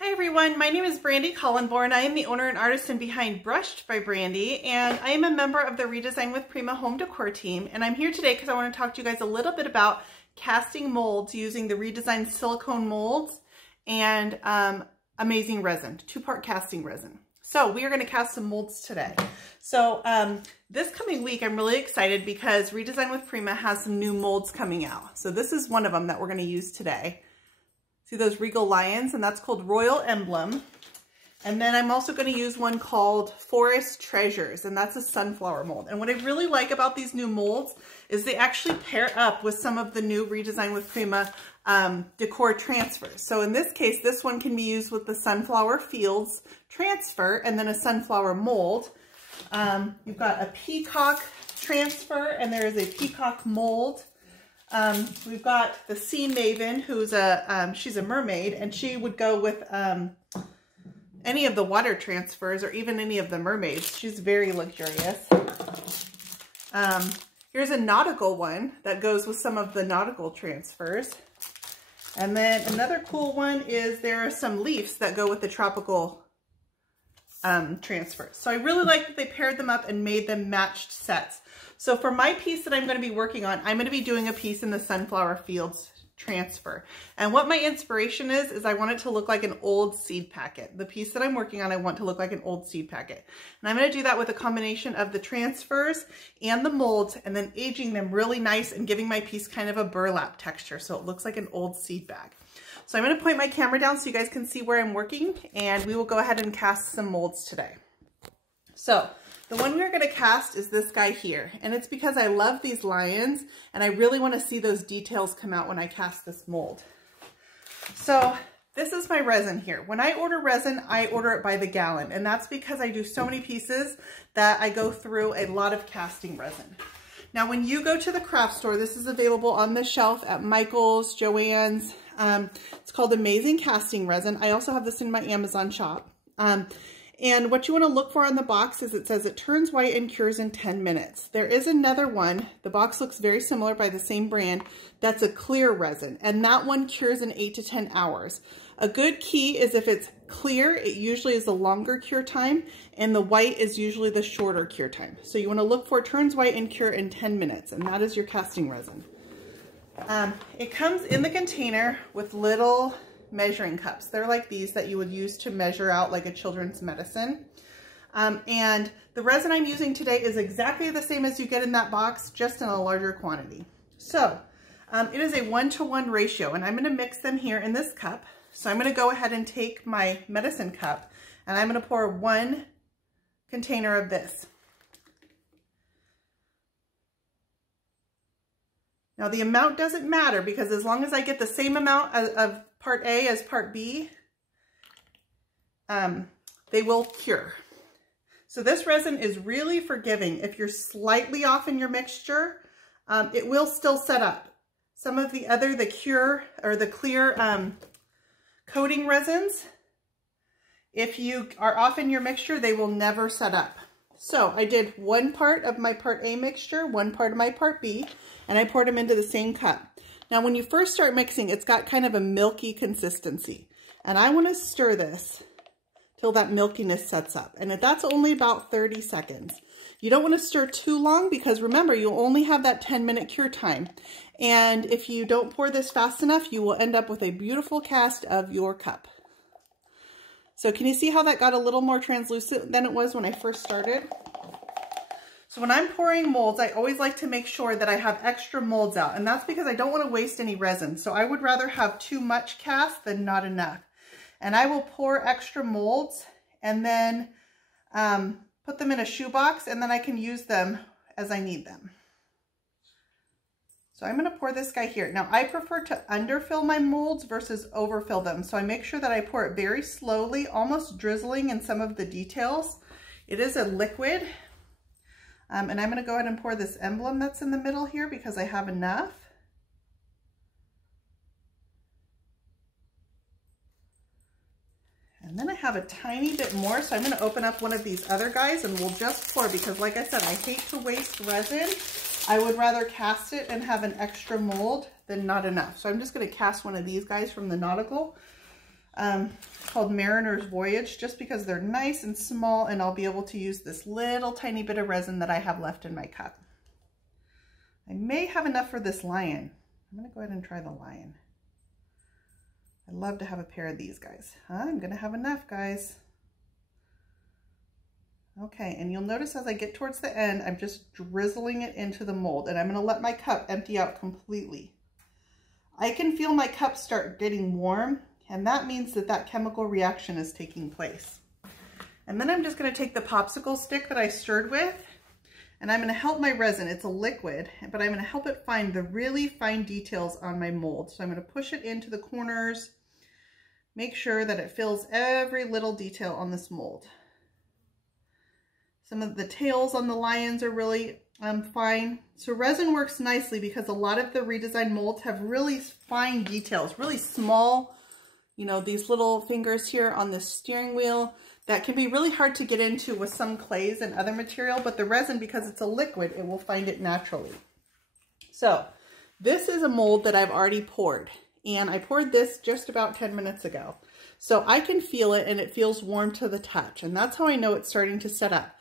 Hi everyone, my name is Brandy Collinborn. I am the owner and artist behind Brushed by Brandy, and I am a member of the Redesign with Prima home decor team. And I'm here today because I want to talk to you guys a little bit about casting molds using the Redesign silicone molds and amazing resin, two-part casting resin. So we are going to cast some molds today. So this coming week, I'm really excited because Redesign with Prima has some new molds coming out. So this is one of them that we're going to use today. See those regal lions? And that's called Royal Emblem. And then I'm also going to use one called Forest Treasures, and that's a sunflower mold. And what I really like about these new molds is they actually pair up with some of the new Redesign with Prima decor transfers. So in this case, this one can be used with the sunflower fields transfer and then a sunflower mold. You've got a peacock transfer, and there is a peacock mold. We've got the Sea Maven, who's she's a mermaid, and she would go with any of the water transfers or even any of the mermaids. She's very luxurious. Here's a nautical one that goes with some of the nautical transfers. And then another cool one is there are some leaves that go with the tropical transfers. So I really like that they paired them up and made them matched sets. So for my piece that I'm going to be working on, I'm going to be doing a piece in the sunflower fields transfer. And what my inspiration is I want it to look like an old seed packet. The piece that I'm working on, I want to look like an old seed packet. And I'm going to do that with a combination of the transfers and the molds, and then aging them really nice and giving my piece kind of a burlap texture so it looks like an old seed bag. So I'm going to point my camera down so you guys can see where I'm working, and we will go ahead and cast some molds today. So the one we're going to cast is this guy here, and it's because I love these lions and I really want to see those details come out when I cast this mold. So this is my resin here. When I order resin, I order it by the gallon, and that's because I do so many pieces that I go through a lot of casting resin. Now when you go to the craft store, this is available on the shelf at Michael's, Joann's. It's called Amazing Casting Resin. I also have this in my Amazon shop. And what you want to look for on the box is it says it turns white and cures in 10 minutes. There is another one, the box looks very similar by the same brand, that's a clear resin, and that one cures in 8 to 10 hours. A good key is if it's clear, it usually is the longer cure time, and the white is usually the shorter cure time. So you want to look for turns white and cure in 10 minutes, and that is your casting resin. It comes in the container with little measuring cups. They're like these that you would use to measure out like a children's medicine. And the resin I'm using today is exactly the same as you get in that box, just in a larger quantity. So it is a 1-to-1 ratio, and I'm going to mix them here in this cup. So I'm going to go ahead and take my medicine cup, and I'm going to pour 1 container of this. Now the amount doesn't matter, because as long as I get the same amount of part A as part B, they will cure. So this resin is really forgiving. If you're slightly off in your mixture, it will still set up. Some of the cure or the clear coating resins, if you are off in your mixture, they will never set up. So I did 1 part of my part A mixture, 1 part of my part B, and I poured them into the same cup. Now when you first start mixing, it's got kind of a milky consistency, and I want to stir this till that milkiness sets up, and that's only about 30 seconds. You don't want to stir too long, because remember, you'll only have that 10-minute cure time, and if you don't pour this fast enough, you will end up with a beautiful cast of your cup. So can you see how that got a little more translucent than it was when I first started? So when I'm pouring molds, I always like to make sure that I have extra molds out, and that's because I don't want to waste any resin. So I would rather have too much cast than not enough. And I will pour extra molds and then put them in a shoebox, and then I can use them as I need them. So I'm going to pour this guy here. Now I prefer to underfill my molds versus overfill them. So I make sure that I pour it very slowly, almost drizzling in some of the details. It is a liquid. And I'm going to go ahead and pour this emblem that's in the middle here because I have enough. And then I have a tiny bit more, so I'm going to open up one of these other guys and we'll just pour, because like I said, I hate to waste resin. I would rather cast it and have an extra mold than not enough. So I'm just going to cast one of these guys from the nautical. called Mariner's Voyage, just because they're nice and small, and I'll be able to use this little tiny bit of resin that I have left in my cup. I may have enough for this lion. I'm gonna go ahead and try the lion. I'd love to have a pair of these guys. I'm gonna have enough, guys. Okay, and you'll notice as I get towards the end, I'm just drizzling it into the mold, and I'm gonna let my cup empty out completely. I can feel my cup start getting warm, and that means that that chemical reaction is taking place. And then I'm just gonna take the popsicle stick that I stirred with, and I'm gonna help my resin. It's a liquid, but I'm gonna help it find the really fine details on my mold. So I'm gonna push it into the corners, make sure that it fills every little detail on this mold. Some of the tails on the lions are really fine. So resin works nicely because a lot of the Redesign molds have really fine details, really small, you know, these little fingers here on the steering wheel that can be really hard to get into with some clays and other material, but the resin, because it's a liquid, it will find it naturally. So this is a mold that I've already poured, and I poured this just about 10 minutes ago. So I can feel it, and it feels warm to the touch, and that's how I know it's starting to set up.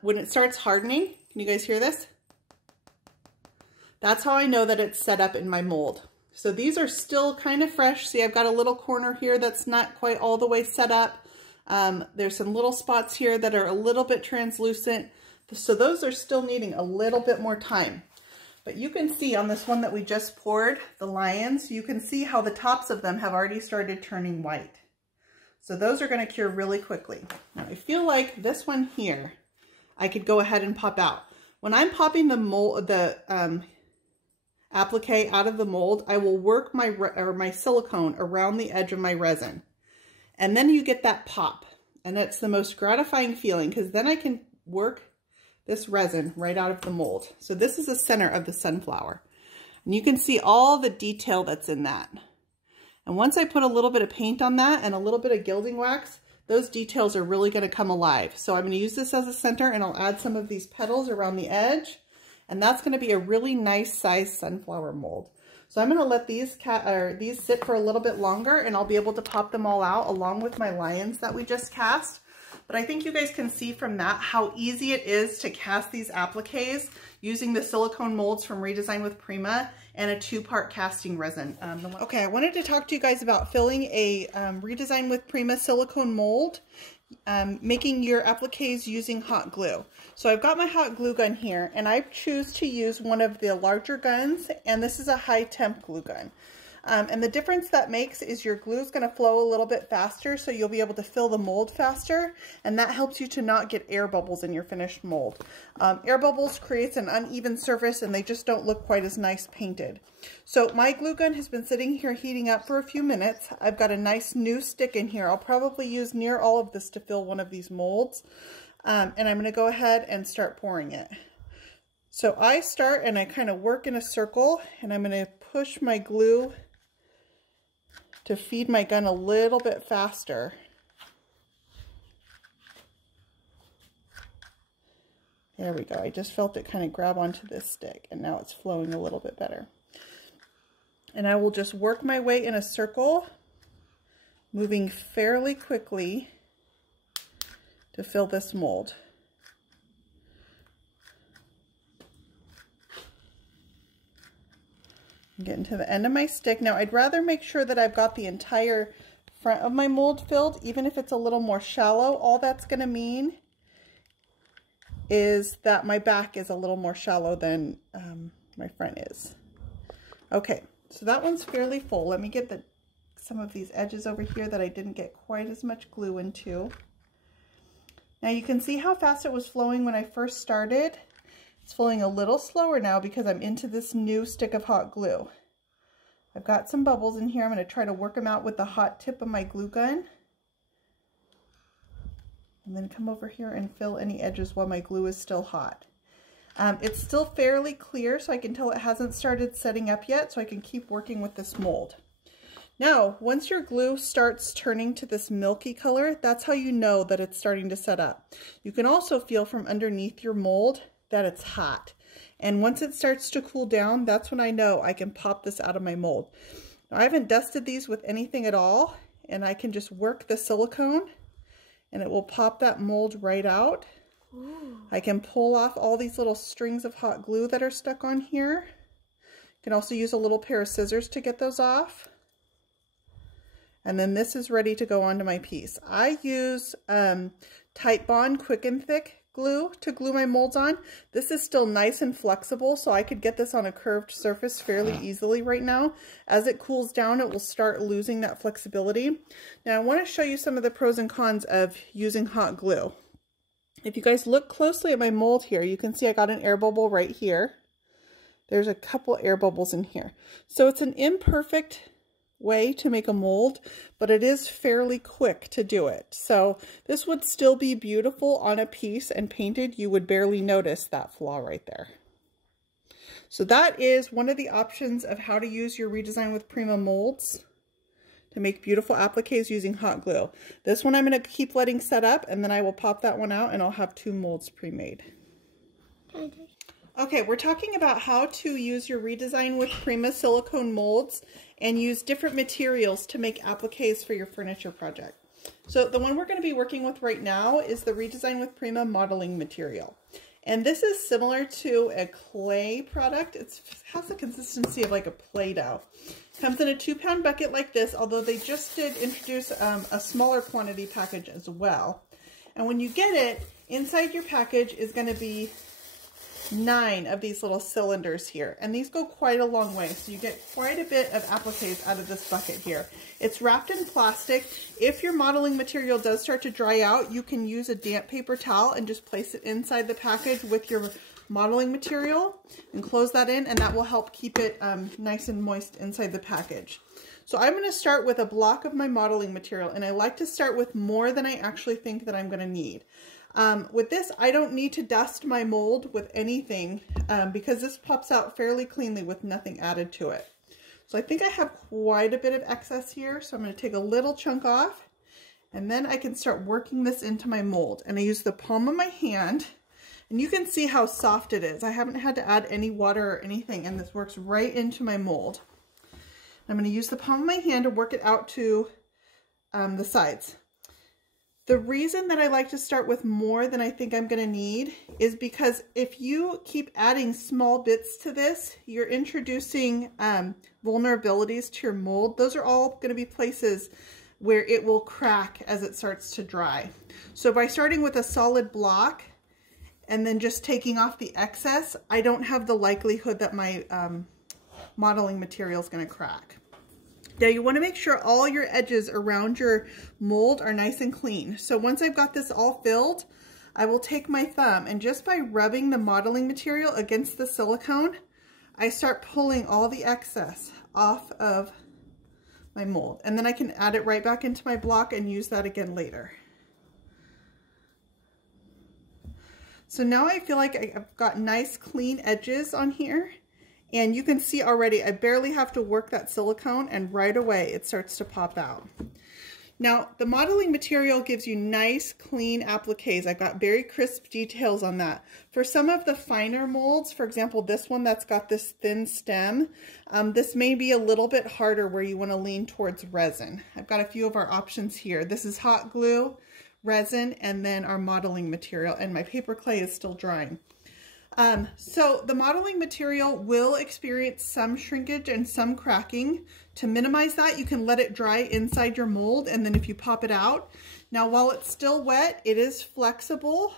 When it starts hardening, can you guys hear this? That's how I know that it's set up in my mold. So these are still kind of fresh. See, I've got a little corner here that's not quite all the way set up. There's some little spots here that are a little bit translucent. So those are still needing a little bit more time. But you can see on this one that we just poured, the lions, you can see how the tops of them have already started turning white. So those are going to cure really quickly. Now I feel like this one here, I could go ahead and pop out. When I'm popping the mold, applique out of the mold, I will work my silicone around the edge of my resin. And then you get that pop. And that's the most gratifying feeling, because then I can work this resin right out of the mold. So this is the center of the sunflower. And you can see all the detail that's in that. And once I put a little bit of paint on that and a little bit of gilding wax, those details are really going to come alive. So I'm going to use this as a center, and I'll add some of these petals around the edge. And that's going to be a really nice size sunflower mold. So I'm going to let these sit for a little bit longer, and I'll be able to pop them all out along with my lions that we just cast. But I think you guys can see from that how easy it is to cast these appliques using the silicone molds from Redesign with Prima and a 2-part casting resin. Okay, I wanted to talk to you guys about filling a Redesign with Prima silicone mold, making your appliques using hot glue. So I've got my hot glue gun here, and I choose to use one of the larger guns, and this is a high temp glue gun. And the difference that makes is your glue is going to flow a little bit faster, so you'll be able to fill the mold faster, and that helps you to not get air bubbles in your finished mold. Air bubbles creates an uneven surface, and they just don't look quite as nice painted. So my glue gun has been sitting here heating up for a few minutes. I've got a nice new stick in here. I'll probably use near all of this to fill one of these molds. And I'm going to go ahead and start pouring it. So I start and I kind of work in a circle, and I'm going to push my glue to feed my gun a little bit faster. There we go. I just felt it kind of grab onto this stick, and now it's flowing a little bit better. And I will just work my way in a circle, moving fairly quickly to fill this mold. I'm getting to the end of my stick. Now I'd rather make sure that I've got the entire front of my mold filled, even if it's a little more shallow. All that's going to mean is that my back is a little more shallow than my front is. Okay, so that one's fairly full. Let me get some of these edges over here that I didn't get quite as much glue into. Now you can see how fast it was flowing when I first started. It's flowing a little slower now because I'm into this new stick of hot glue. I've got some bubbles in here. I'm going to try to work them out with the hot tip of my glue gun. And then come over here and fill any edges while my glue is still hot. It's still fairly clear, so I can tell it hasn't started setting up yet, so I can keep working with this mold. Now, once your glue starts turning to this milky color, that's how you know that it's starting to set up. You can also feel from underneath your mold that it's hot. And once it starts to cool down, that's when I know I can pop this out of my mold. Now, I haven't dusted these with anything at all, and I can just work the silicone and it will pop that mold right out. Ooh. I can pull off all these little strings of hot glue that are stuck on here. You can also use a little pair of scissors to get those off. And then this is ready to go onto my piece. I use Tight Bond Quick and Thick glue to glue my molds on. This is still nice and flexible, so I could get this on a curved surface fairly easily right now. As it cools down, it will start losing that flexibility. Now I want to show you some of the pros and cons of using hot glue. If you guys look closely at my mold here, you can see I got an air bubble right here. There's a couple air bubbles in here. So it's an imperfect way to make a mold, but it is fairly quick to do it. So this would still be beautiful on a piece and painted. You would barely notice that flaw right there. So that is one of the options of how to use your Redesign with Prima molds to make beautiful appliques using hot glue. This one I'm going to keep letting set up, and then I will pop that one out and I'll have 2 molds pre-made. Okay, we're talking about how to use your Redesign with Prima silicone molds and use different materials to make appliques for your furniture project. So the one we're going to be working with right now is the Redesign with Prima modeling material. And this is similar to a clay product. It has the consistency of like a Play-Doh. Comes in a 2-pound bucket like this, although they just did introduce a smaller quantity package as well. And when you get it, inside your package is going to be 9 of these little cylinders here, and these go quite a long way, so you get quite a bit of appliques out of this bucket here. It's wrapped in plastic. If your modeling material does start to dry out, you can use a damp paper towel and just place it inside the package with your modeling material and close that in, and that will help keep it nice and moist inside the package. So I'm going to start with a block of my modeling material, and I like to start with more than I actually think that I'm going to need. With this, I don't need to dust my mold with anything because this pops out fairly cleanly with nothing added to it. So I think I have quite a bit of excess here, so I'm going to take a little chunk off, and then I can start working this into my mold. And I use the palm of my hand, and you can see how soft it is. I haven't had to add any water or anything, and this works right into my mold. I'm going to use the palm of my hand to work it out to the sides. The reason that I like to start with more than I think I'm going to need is because if you keep adding small bits to this, you're introducing vulnerabilities to your mold. Those are all going to be places where it will crack as it starts to dry. So by starting with a solid block and then just taking off the excess, I don't have the likelihood that my modeling material is going to crack. Now you want to make sure all your edges around your mold are nice and clean. So once I've got this all filled, I will take my thumb, and just by rubbing the modeling material against the silicone, I start pulling all the excess off of my mold. And then I can add it right back into my block and use that again later. So now I feel like I've got nice clean edges on here. And you can see already, I barely have to work that silicone, and right away it starts to pop out. Now, the modeling material gives you nice, clean appliques. I've got very crisp details on that. For some of the finer molds, for example, this one that's got this thin stem, this may be a little bit harder where you want to lean towards resin. I've got a few of our options here. This is hot glue, resin, and then our modeling material, and my paper clay is still drying. So the modeling material will experience some shrinkage and some cracking. To minimize that, you can let it dry inside your mold, and then if you pop it out, now while it's still wet, it is flexible,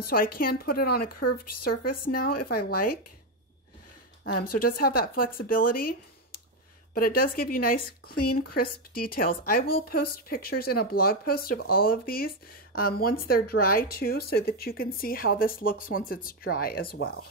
so I can put it on a curved surface now if I like. So it does have that flexibility, but it does give you nice, clean, crisp details. I will post pictures in a blog post of all of these once they're dry too, so that you can see how this looks once it's dry as well.